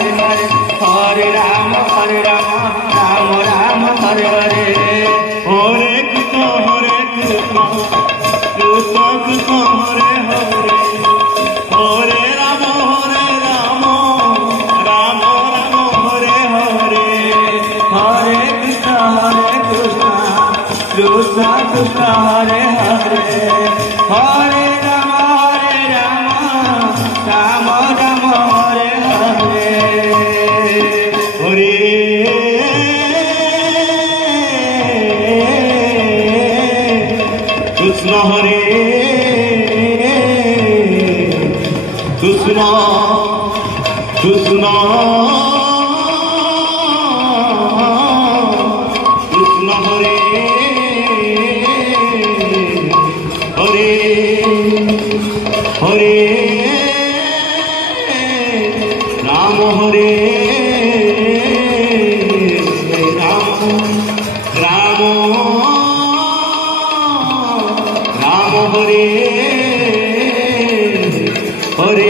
Hare Ram Ram Ram Hare Hare Hare Krishna Krishna Krishna Hare Hare Hare Ram Ram Ram Hare Hare Hare Krishna Krishna Krishna Hare Hare Hare Ram Ram Ram Hare Hare Hare Krishna Hare Krishna Krishna Krishna Hare Hare Hare Ram Hare Ram Ram Ram Hare Hare